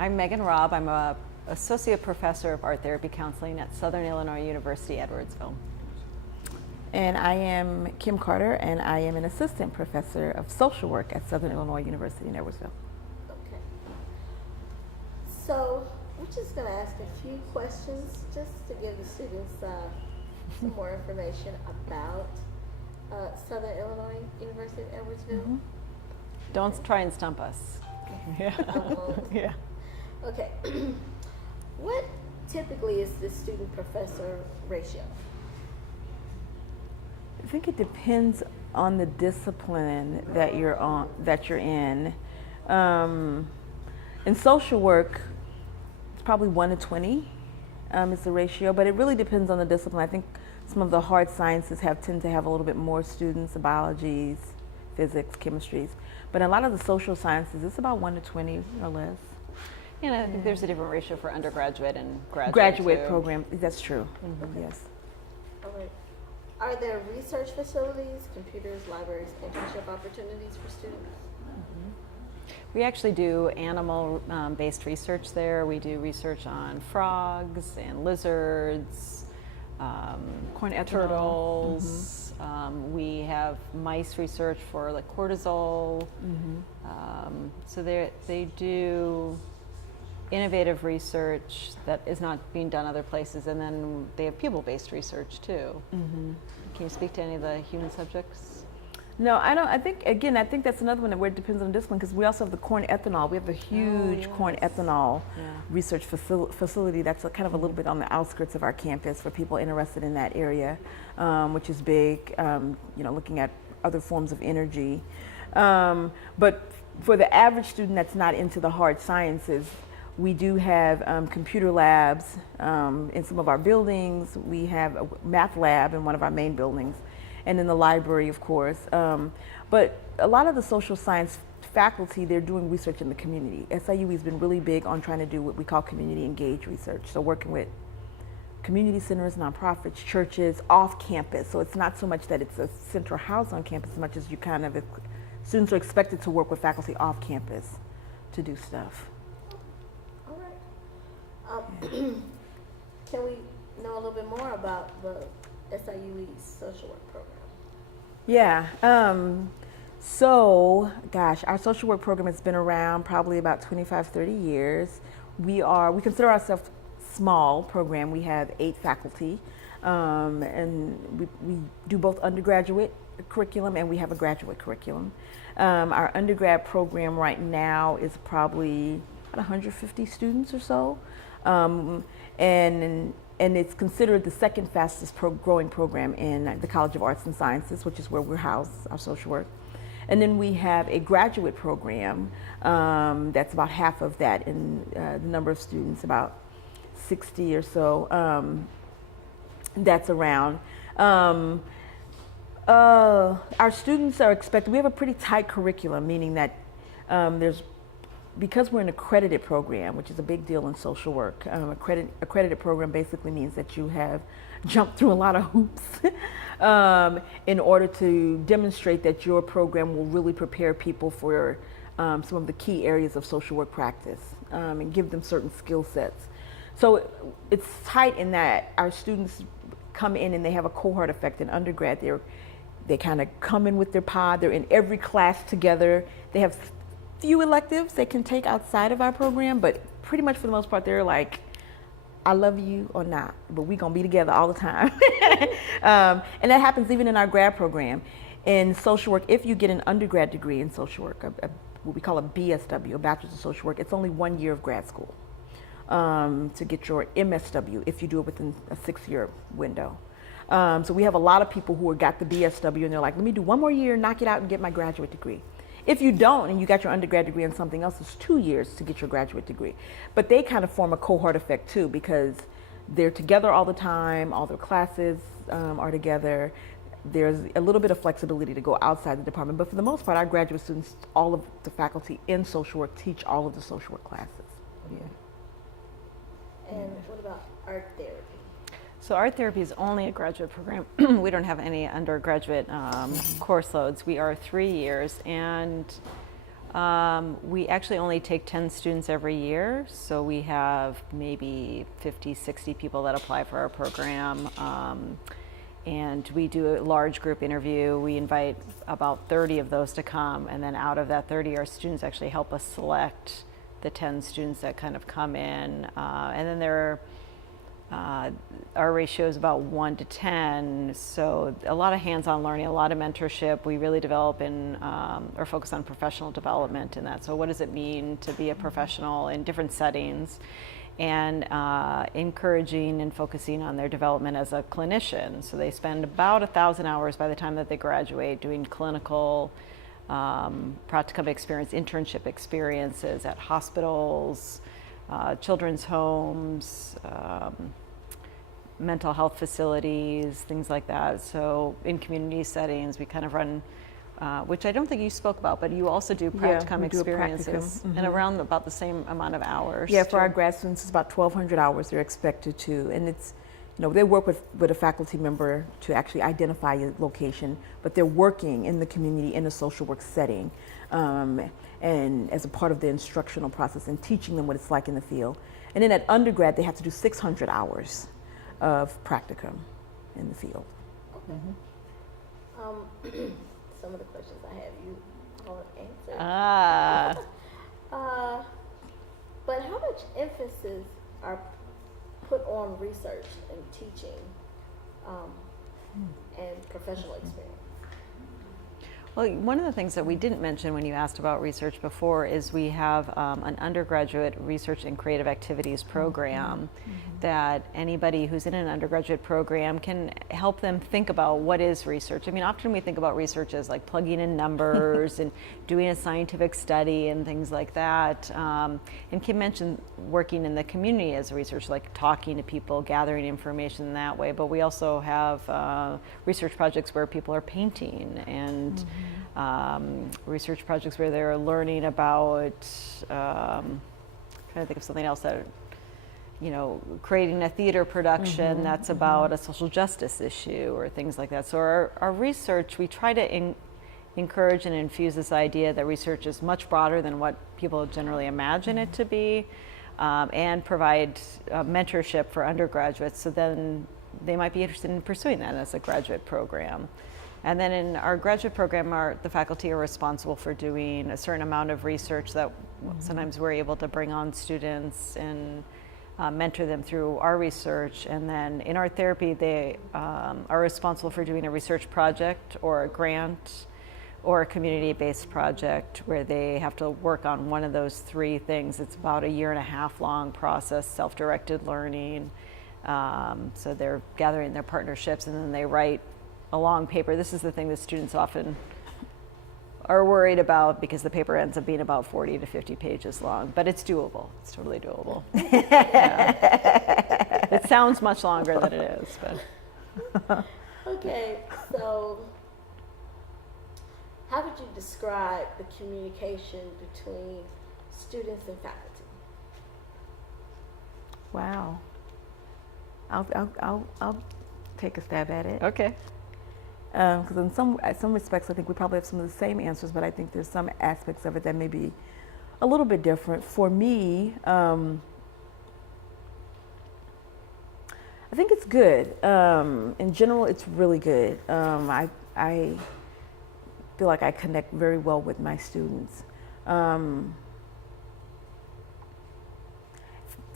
I'm Megan Robb. I'm a associate professor of art therapy counseling at Southern Illinois University, Edwardsville. And I am Kim Carter, and I am an assistant professor of social work at Southern Illinois University in Edwardsville. Okay. So we're just going to ask a few questions just to give the students some more information about Southern Illinois University in Edwardsville. Mm-hmm. Don't try and stump us. Okay. Yeah. Okay. What typically is the student-professor ratio? I think it depends on the discipline that you're in. In social work, it's probably 1 to 20 is the ratio, but it really depends on the discipline. I think some of the hard sciences tend to have a little bit more students, biologies, physics, chemistries. But in a lot of the social sciences, it's about 1 to 20 or less. And I think there's a different ratio for undergraduate and Graduate too. program, that's true. Okay. Yes. All right. Are there research facilities, computers, libraries, internship opportunities for students? We actually do animal-based research there. We do research on frogs and lizards, Corn ethanol. turtles. We have mice research for like cortisol. So they do innovative research that is not being done other places, and then they have people-based research too. Can you speak to any of the human subjects? No, I don't. I think that's another one where it depends on the discipline, because we also have the corn ethanol. We have a huge corn ethanol research facility that's kind of a little bit on the outskirts of our campus for people interested in that area, which is big. Looking at other forms of energy, but for the average student that's not into the hard sciences, we do have computer labs in some of our buildings. We have a math lab in one of our main buildings, and in the library, of course. But a lot of the social science faculty, they're doing research in the community. SIU has been really big on trying to do what we call community engaged research. So working with community centers, nonprofits, churches, off campus. So it's not so much that it's a central house on campus as much as students are expected to work with faculty off campus to do stuff. Can we know a little bit more about the SIUE social work program? Yeah. Our social work program has been around probably about 25, 30 years. We consider ourselves small program. We have 8 faculty, and we do both undergraduate curriculum and we have a graduate curriculum. Our undergrad program right now is probably about 150 students or so. And it's considered the second fastest growing program in the College of Arts and Sciences, which is where we're housed, our social work. And then we have a graduate program that's about half of that in the number of students, about 60 or so that's around. Our students are expected, we have a pretty tight curriculum, meaning that because we're an accredited program, which is a big deal in social work. Accredited program basically means that you have jumped through a lot of hoops in order to demonstrate that your program will really prepare people for some of the key areas of social work practice and give them certain skill sets. So it's tight in that our students come in and they have a cohort effect in undergrad. They kind of come in with their pod, they're in every class together. They have few electives they can take outside of our program, but pretty much for the most part, they're like, I love you or not, but we're gonna be together all the time. And that happens even in our grad program. In social work, if you get an undergrad degree in social work, what we call a BSW, a Bachelor's of Social Work, it's only 1 year of grad school to get your MSW if you do it within a 6-year window. So we have a lot of people who have got the BSW and they're like, let me do 1 more year, knock it out and get my graduate degree. If you don't and you got your undergrad degree in something else, it's 2 years to get your graduate degree. But they kind of form a cohort effect too, because they're together all the time, all their classes are together. There's a little bit of flexibility to go outside the department, but for the most part, our graduate students, all of the faculty in social work teach all of the social work classes. Yeah. And what about art therapy? So art therapy is only a graduate program. We don't have any undergraduate course loads. We are 3 years, and We actually only take 10 students every year, so we have maybe 50, 60 people that apply for our program. And we do a large group interview. We invite about 30 of those to come, and then out of that 30, our students actually help us select the 10 students that kind of come in. And then our ratio is about 1 to 10, so a lot of hands-on learning, a lot of mentorship. We really develop or focus on professional development in that. So what does it mean to be a professional in different settings, and encouraging and focusing on their development as a clinician. So they spend about 1,000 hours by the time that they graduate doing clinical practicum experience, internship experiences at hospitals, children's homes, mental health facilities, things like that. So in community settings, we kind of run, which I don't think you spoke about, but you also do practicum we do a experiences, practicum. and around about the same amount of hours. Yeah, for too. our grad students, it's about 1,200 hours they're expected to, and it's, they work with a faculty member to actually identify a location, but they're working in the community in a social work setting, and as a part of the instructional process and teaching them what it's like in the field. And then at undergrad, they have to do 600 hours of practicum in the field. Okay. Some of the questions I have you all answered. But how much emphasis are put on research and teaching and professional experience? Well, one of the things that we didn't mention when you asked about research before is we have an undergraduate research and creative activities program that anybody who's in an undergraduate program can help them think about what is research. I mean, often we think about research as like plugging in numbers and doing a scientific study and things like that. And Kim mentioned working in the community as research, like talking to people, gathering information that way. But we also have research projects where people are painting, and research projects where they're learning about, trying to think of something else that, creating a theater production that's about a social justice issue or things like that. So our research, we try to encourage and infuse this idea that research is much broader than what people generally imagine it to be, and provide mentorship for undergraduates, so then they might be interested in pursuing that as a graduate program. And then in our graduate program, the faculty are responsible for doing a certain amount of research that sometimes we're able to bring on students and mentor them through our research. And then in our therapy, they are responsible for doing a research project or a grant or a community-based project where they have to work on one of those three things. It's about 1.5 years long process, self-directed learning. So they're gathering their partnerships, and then they write a long paper. This is the thing that students often are worried about, because the paper ends up being about 40 to 50 pages long, but it's doable. It's totally doable. Yeah. It sounds much longer than it is, but. Okay, so how would you describe the communication between students and faculty? Wow. I'll take a stab at it. Okay. Because in some respects, I think we probably have some of the same answers, but I think there's some aspects of it that may be a little bit different. For me, I think it's good. In general, it's really good. I feel like I connect very well with my students. For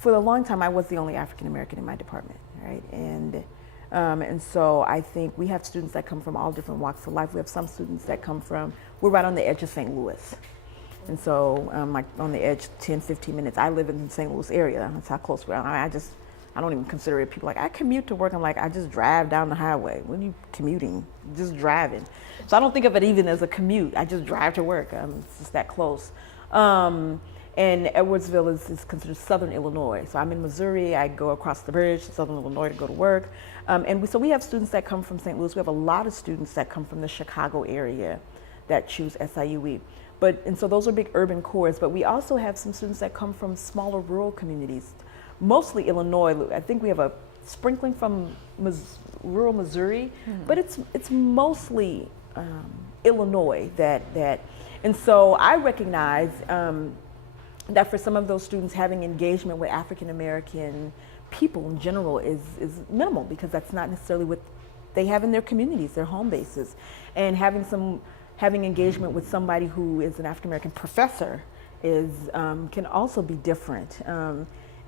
a long time, I was the only African American in my department, right? And so I think we have students that come from all different walks of life. We have some students that come from, we're right on the edge of St. Louis. And so like on the edge, 10, 15 minutes. I live in the St. Louis area. That's how close we are. I don't even consider it. People I commute to work. I'm like, I just drive down the highway. When are you commuting? Just driving. So I don't think of it even as a commute. I just drive to work. It's just that close. And Edwardsville is considered Southern Illinois. So I'm in Missouri. I go across the bridge to Southern Illinois to go to work. So we have students that come from St. Louis. We have a lot of students that come from the Chicago area that choose SIUE. And so those are big urban cores. But we also have some students that come from smaller rural communities, mostly Illinois. I think we have a sprinkling from rural Missouri, but it's mostly Illinois that And so I recognize that for some of those students, having engagement with African American people in general is minimal, because that's not necessarily what they have in their communities, their home bases. And having engagement with somebody who is an African American professor can also be different.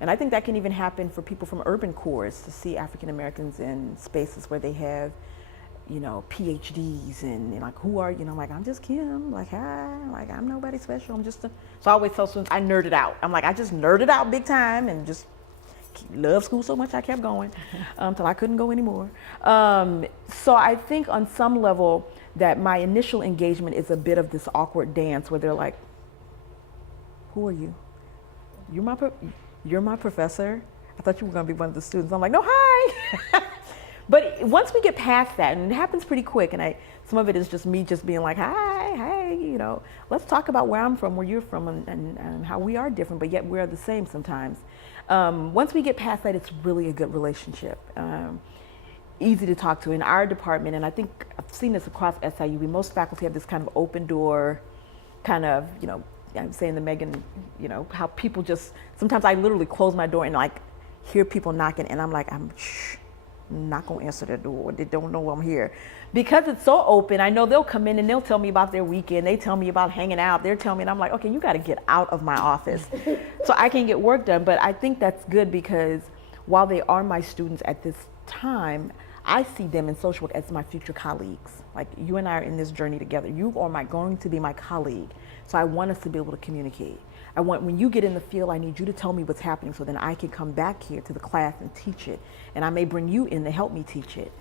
And I think that can even happen for people from urban cores, to see African Americans in spaces where they have, PhDs and like, who are you? Like, I'm just Kim. Like, hi. Like, I'm nobody special. I'm just. So I always tell students I nerded out. I'm like, I just nerded out big time and just love school so much I kept going till I couldn't go anymore. So I think on some level that my initial engagement is a bit of this awkward dance where they're like, who are you? You're my professor? I thought you were going to be one of the students. I'm like, no, hi. But once we get past that, and it happens pretty quick, and some of it is just me just being like, hi, hey, let's talk about where I'm from, where you're from, and how we are different, but yet we're the same sometimes. Once we get past that, it's really a good relationship. Easy to talk to. In our department, and I think I've seen this across SIU, most faculty have this kind of open door, kind of, I'm saying to Megan, how people just, sometimes I literally close my door and like hear people knocking, and I'm like, I'm not gonna answer the door. They don't know I'm here. Because it's so open, I know they'll come in and they'll tell me about their weekend. They tell me about hanging out. They're telling me, and I'm like, okay, you gotta get out of my office so I can get work done. But I think that's good, because while they are my students at this time, I see them in social work as my future colleagues. Like, you and I are in this journey together. You are going to be my colleague. So I want us to be able to communicate. When you get in the field, I need you to tell me what's happening so then I can come back here to the class and teach it. And I may bring you in to help me teach it.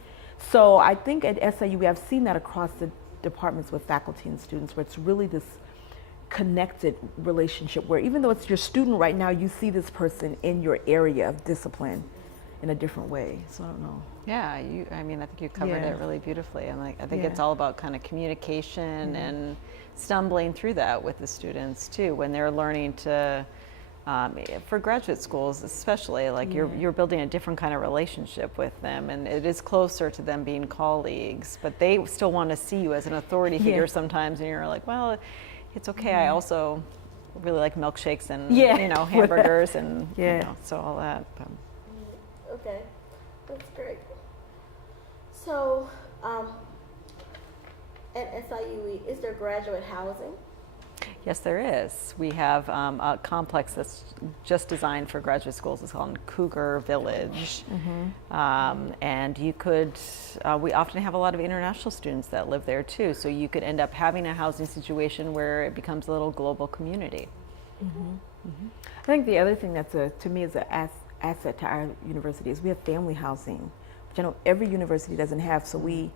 So I think at SIU, I've seen that across the departments with faculty and students, where it's really this connected relationship where even though it's your student right now, you see this person in your area of discipline in a different way. So I don't know. Yeah, I think you covered it really beautifully. And I think it's all about kind of communication and stumbling through that with the students too, when they're learning to, for graduate schools especially, like you're building a different kind of relationship with them, and it is closer to them being colleagues, but they still want to see you as an authority figure sometimes, and you're like, well, it's okay. I also really like milkshakes and hamburgers and so all that. Okay, that's great. So, at SIU, is there graduate housing? Yes, there is. We have a complex that's just designed for graduate schools. It's called Cougar Village. And you could, we often have a lot of international students that live there too. So you could end up having a housing situation where it becomes a little global community. I think the other thing that's to me is an asset to our university is we have family housing, which I know every university doesn't have. So we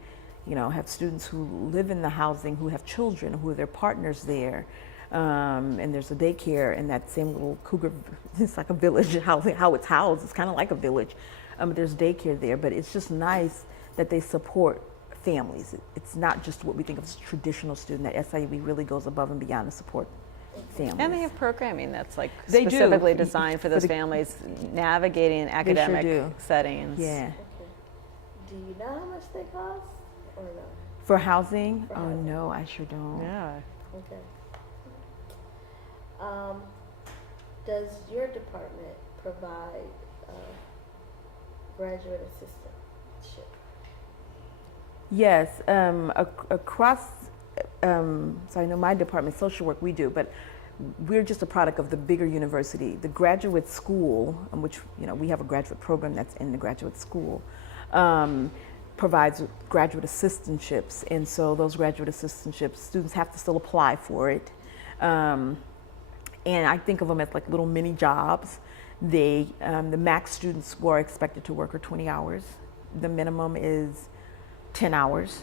have students who live in the housing, who have children, who are their partners there. And there's a daycare in that same little Cougar, it's like a village, how it's housed. It's kind of like a village. There's daycare there, but it's just nice that they support families. It's not just what we think of as a traditional student. At SIU really goes above and beyond to support families. And they have programming that's specifically designed for those families, navigating academic settings. Yeah. Okay. Do you know how much they cost? Or no? For housing? Oh no, I sure don't. Yeah. Okay. Does your department provide graduate assistantship? Yes, across, so I know my department, social work, we do, but we're just a product of the bigger university. The graduate school, which we have a graduate program that's in the graduate school, provides graduate assistantships, and so those graduate assistantships, students have to still apply for it. And I think of them as like little mini jobs. The max students who are expected to work are 20 hours. The minimum is 10 hours.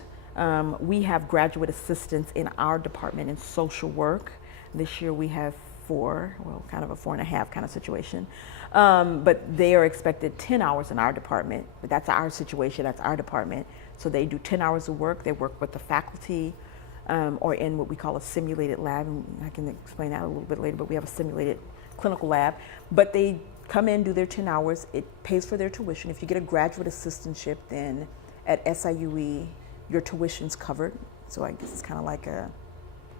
We have graduate assistants in our department in social work. This year we have 4, kind of a 4.5 kind of situation. But they are expected 10 hours in our department. But that's our situation, that's our department. So they do 10 hours of work. They work with the faculty or in what we call a simulated lab. And I can explain that a little bit later, but we have a simulated clinical lab. But they come in, do their 10 hours. It pays for their tuition. If you get a graduate assistantship, then at SIUE, your tuition's covered. So I guess it's kind of like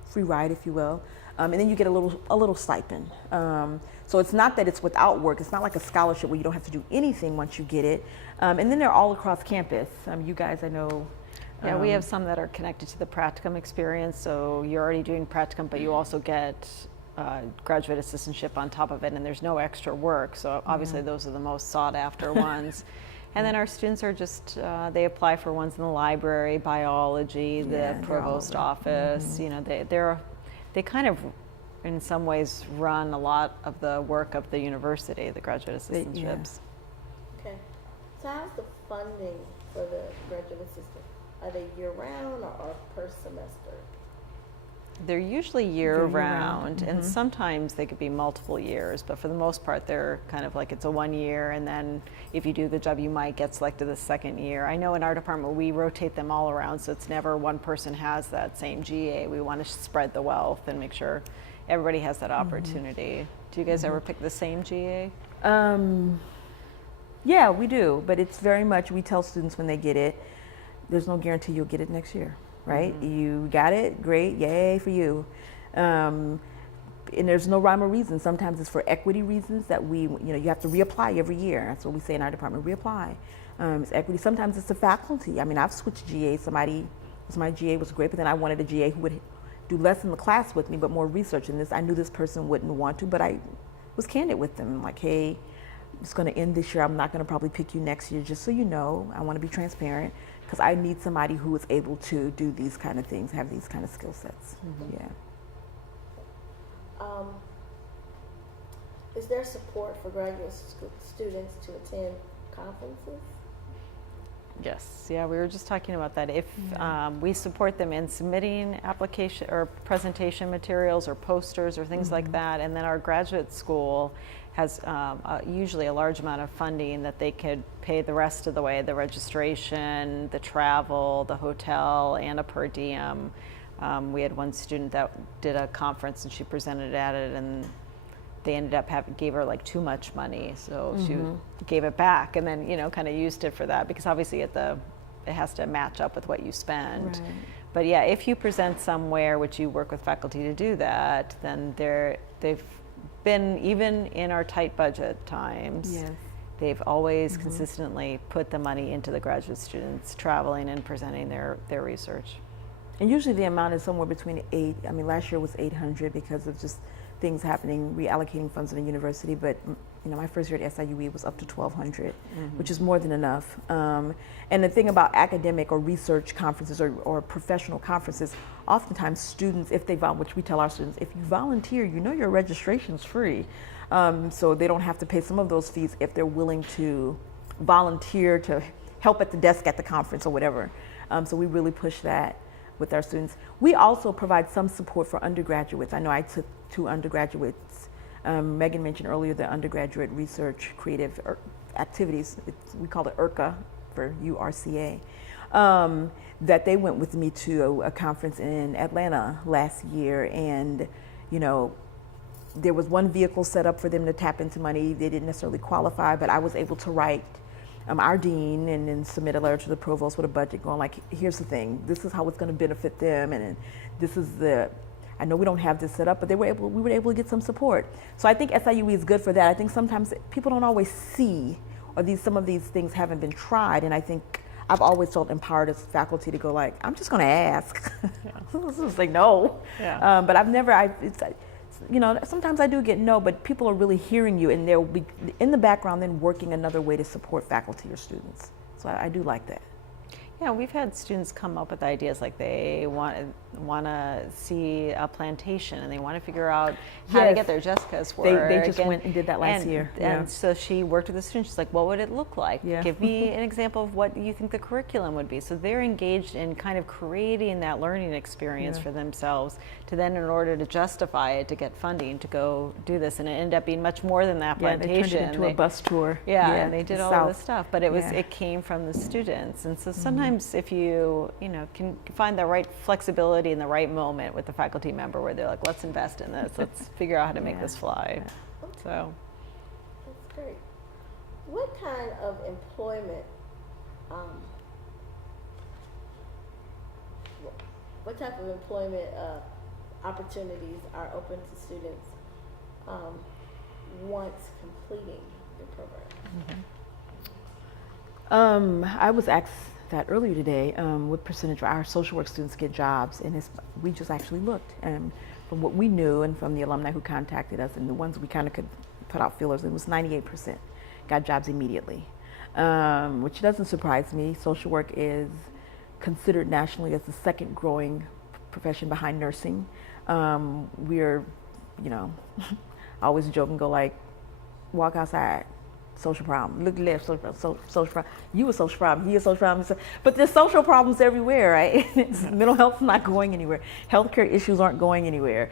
free ride, if you will. And then you get a little stipend. So it's not that it's without work. It's not like a scholarship where you don't have to do anything once you get it. And then they're all across campus. You guys, I know. Yeah, we have some that are connected to the practicum experience. So you're already doing practicum, but you also get graduate assistantship on top of it, and there's no extra work. So obviously those are the most sought after ones. And then our students are just, they apply for ones in the library, biology, the provost office. You know, they kind of, in some ways, run a lot of the work of the university, the graduate assistantships. Okay. So how's the funding for the graduate assistant? Are they year-round or per semester? They're usually year-round, and sometimes they could be multiple years, but for the most part, they're kind of like it's a 1 year, and then if you do the job, you might get selected the second year. I know in our department, we rotate them all around, so it's never one person has that same GA. We want to spread the wealth and make sure everybody has that opportunity. Do you guys ever pick the same GA? Yeah, we do, but it's very much, we tell students when they get it, there's no guarantee you'll get it next year. Right? You got it, great, yay for you. And there's no rhyme or reason. Sometimes it's for equity reasons that you have to reapply every year. That's what we say in our department, reapply. It's equity. Sometimes it's the faculty. I mean, I've switched GA. My GA was great, but then I wanted a GA who would do less in the class with me, but more research in this. I knew this person wouldn't want to, but I was candid with them. Like, hey, it's going to end this year. I'm not going to probably pick you next year, just so you know. I want to be transparent. Because I need somebody who is able to do these kind of things, have these kind of skill sets. Yeah. Is there support for graduate students to attend conferences? Yes, yeah, we were just talking about that. If we support them in submitting application or presentation materials or posters or things like that, and then our graduate school has usually a large amount of funding that they could pay the rest of the way, the registration, the travel, the hotel, and a per diem. We had one student that did a conference and she presented at it, and they ended up gave her like too much money, so she gave it back, and then kind of used it for that, because obviously it has to match up with what you spend. Right. But yeah, if you present somewhere, which you work with faculty to do that, then they've been, even in our tight budget times, they've always consistently put the money into the graduate students traveling and presenting their research. And usually the amount is somewhere between last year was 800 because of just things happening, reallocating funds in the university, but my first year at SIUE was up to 1,200, which is more than enough. And the thing about academic or research conferences or professional conferences, oftentimes students, which we tell our students, if you volunteer, your registration's free. So they don't have to pay some of those fees if they're willing to volunteer to help at the desk at the conference or whatever. So we really push that with our students. We also provide some support for undergraduates. I know I took 2 undergraduates. Megan mentioned earlier the undergraduate research creative activities. We call it URCA for URCA. That they went with me to a conference in Atlanta last year, and there was one vehicle set up for them to tap into money. They didn't necessarily qualify, but I was able to write our dean and then submit a letter to the provost with a budget going like, here's the thing, this is how it's going to benefit them, and this is I know we don't have this set up, but we were able to get some support. So I think SIUE is good for that. I think sometimes people don't always see, or some of these things haven't been tried, and I think I've always felt empowered as faculty to go like, I'm just going to ask. It's like no, but I've never. Sometimes I do get no, but people are really hearing you, and they'll be in the background then working another way to support faculty or students. So I do like that. Yeah, we've had students come up with ideas like they want to see a plantation, and they want to figure out how to get there. Jessica's work. They just went and did that last year. And so she worked with the students. She's like, what would it look like? Yeah. Give me an example of what you think the curriculum would be. So they're engaged in kind of creating that learning experience for themselves to then, in order to justify it, to get funding to go do this. And it ended up being much more than that plantation. They turned it into a bus tour. And they did all of this stuff. But it came from the students. And so sometimes if you can find the right flexibility in the right moment with the faculty member where they're like, let's invest in this, let's figure out how to make this fly. So that's great. What kind of employment what type of employment opportunities are open to students once completing your program? I was asked that earlier today, what percentage of our social work students get jobs, and we just actually looked, and from what we knew and from the alumni who contacted us and the ones we kind of could put out feelers, it was 98% got jobs immediately, which doesn't surprise me. Social work is considered nationally as the second growing profession behind nursing. We're, I always joke and go like, walk outside, social problem. Look left, social problem. You a social problem, he a social problem. But there's social problems everywhere, right? Mental health's not going anywhere. Healthcare issues aren't going anywhere.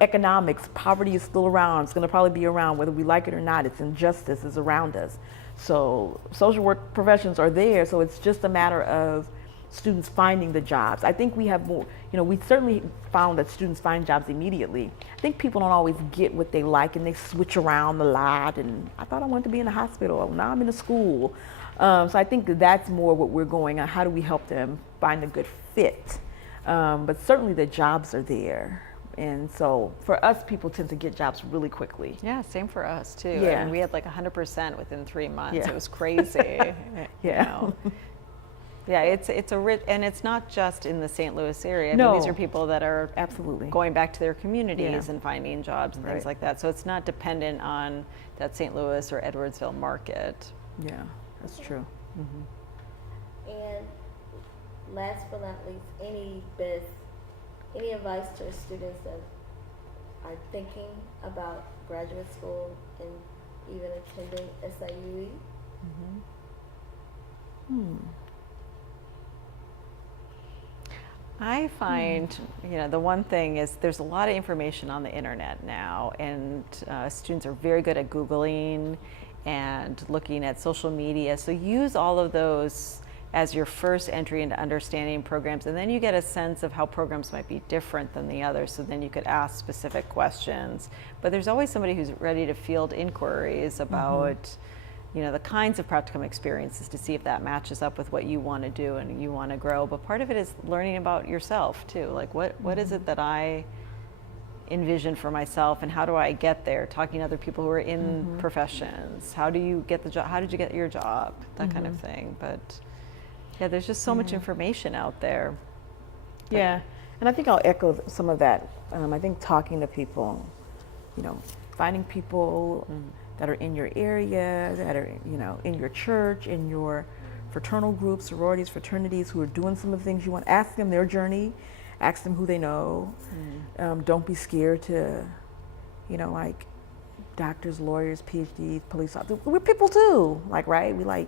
Economics, poverty is still around. It's going to probably be around whether we like it or not. It's injustice is around us. So social work professions are there. So it's just a matter of students finding the jobs. I think we have more, we certainly found that students find jobs immediately. I think people don't always get what they like and they switch around a lot, and I thought I wanted to be in a hospital, now I'm in a school. So I think that's more what we're going on. How do we help them find a good fit? But certainly the jobs are there. And so for us, people tend to get jobs really quickly. Yeah, same for us too. Yeah. And we had like 100% within 3 months. Yeah. It was crazy. Yeah. Yeah, it's a rich, and it's not just in the St. Louis area. I No. mean, these are people that are Absolutely. going back to their communities Yeah. and finding jobs and things Right. like that. So it's not dependent on that St. Louis or Edwardsville market. Yeah, that's true. And last but not least, any advice to students that are thinking about graduate school and even attending SIUE? I find, the one thing is there's a lot of information on the internet now, and students are very good at Googling and looking at social media. So use all of those as your first entry into understanding programs, and then you get a sense of how programs might be different than the others, so then you could ask specific questions. But there's always somebody who's ready to field inquiries about the kinds of practicum experiences to see if that matches up with what you want to do and you want to grow. But part of it is learning about yourself too. Like what is it that I envision for myself, and how do I get there? Talking to other people who are in professions. How do you get the job? How did you get your job? That kind of thing. But yeah, there's just so much information out there. Yeah, and I think I'll echo some of that. I think talking to people, finding people that are in your area, that are, in your church, in your fraternal groups, sororities, fraternities, who are doing some of the things you want. Ask them their journey, ask them who they know. Don't be scared to, like doctors, lawyers, PhDs, police officers. We're people too, right? We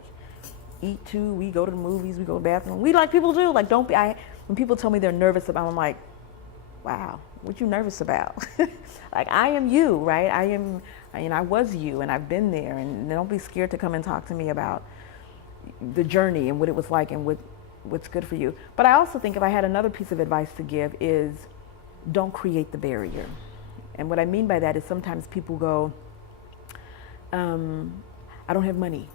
eat too, we go to the movies, we go to the bathroom. We like people too. Don't be, when people tell me they're nervous about, I'm like, wow, what you nervous about? I am you, right? I was you, and I've been there, and don't be scared to come and talk to me about the journey and what it was like and what's good for you. But I also think if I had another piece of advice to give is don't create the barrier. And what I mean by that is sometimes people go, I don't have money,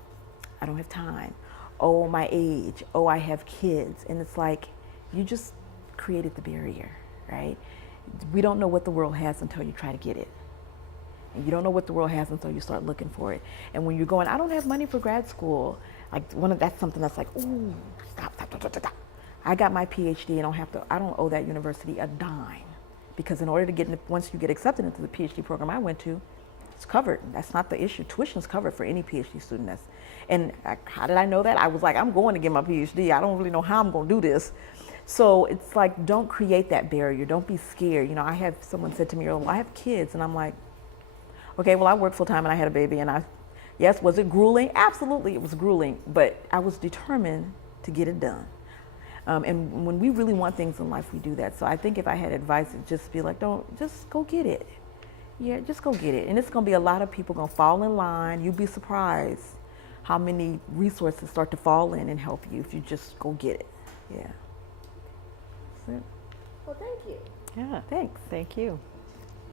I don't have time, oh, my age, oh, I have kids. And it's like, you just created the barrier, right? We don't know what the world has until you try to get it. And you don't know what the world has until you start looking for it. And when you're going, I don't have money for grad school, that's something that's like, ooh, stop. I got my PhD and I don't owe that university a dime. Because in order to get once you get accepted into the PhD program I went to, it's covered. That's not the issue. Tuition's covered for any PhD student. How did I know that? I was like, I'm going to get my PhD. I don't really know how I'm going to do this. So it's like, don't create that barrier. Don't be scared. I have someone said to me, well, I have kids. And I'm like, okay, well, I work full time and I had a baby. And yes, was it grueling? Absolutely, it was grueling. But I was determined to get it done. And when we really want things in life, we do that. So I think if I had advice, it'd just be like, just go get it. Yeah, just go get it. And it's going to be a lot of people going to fall in line. You'd be surprised how many resources start to fall in and help you if you just go get it. Yeah. That's it. Well, thank you. Yeah, Thanks. thank you.